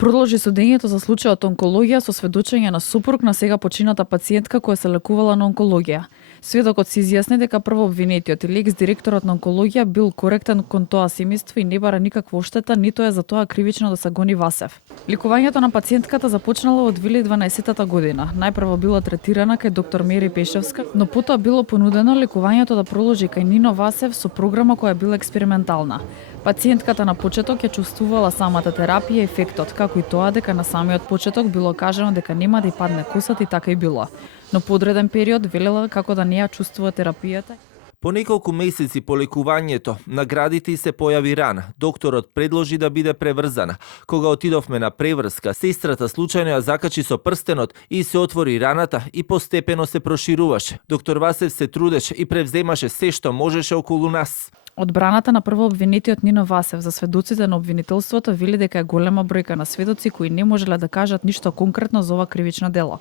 Продолжи судењето за случајот онкологија со сведочење на сопруг на сега почината пациентка која се лекувала на онкологија. Сведокот се изјасни дека прво обвинетиот или екс-директорот на онкологија бил коректен кон тоа семејство и не бара никаква оштета, ниту е за тоа кривично да се гони Васев. Лекувањето на пациентката започнало од 2012 година. Најпрво била третирана кај доктор Мери Пешевска, но потоа било понудено лекувањето да продолжи кај Нино Васев со програма која била експериментална. Пациентката на почеток ја чувствувала самата терапија и ефектот, како и тоа дека на самиот почеток било кажано дека нема да ѝ падне косата и така и било. Но по одреден период велела како да не ја чувствува терапијата. По неколку месеци по лекувањето, наградите се појави рана. Докторот предложи да биде преврзана. Кога отидовме на преврска, сестрата случајно ја закачи со прстенот и се отвори раната и постепено се прошируваше. Доктор Васев се трудеше и превземаше се што можеше околу нас. Одбраната на прво обвинетиот Нино Васев за сведоците на обвинителството вели дека е голема бројка на сведоци кои не можеле да кажат ништо конкретно за ова кривично дело.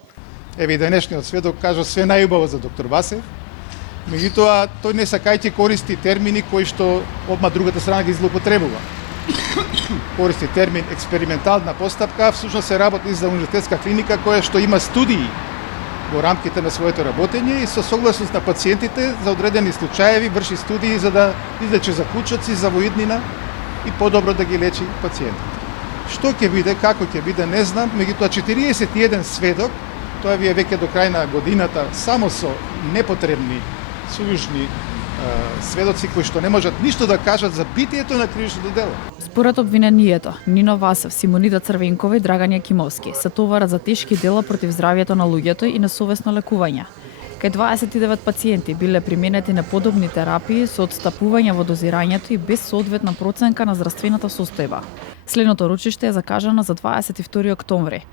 Еве денешниот сведок кажа све најубаво за доктор Васев. Меѓутоа, тој не сакајќи користи термини кои што одма другата страна ги злоупотребува. Користи термин експериментална постапка, а всушност се работи за универзитетска клиника која што има студии во рамките на своето работење и со согласност на пациентите за одредени случаеви врши студии за да излече заклучоци за во иднина и подобро да ги лечи пациентите. Што ќе биде, како ќе биде, не знам, меѓутоа 41 сведок, тоа ви е веќе до крај на годината, само со непотребни, сувишни сведоци кои што не можат ништо да кажат за битието на кривичното дело. Според обвинението, Нино Васев, Симонида Црвенкова и Драган Јакимовски се товарат за тешки дела против здравјето на луѓето и несовесно лекување. Кај 29 пациенти биле применети неподобни терапии со отстапување во дозирањето и без соодветна проценка на здравствената состојба. Следното рочиште е закажано за 22 октомври.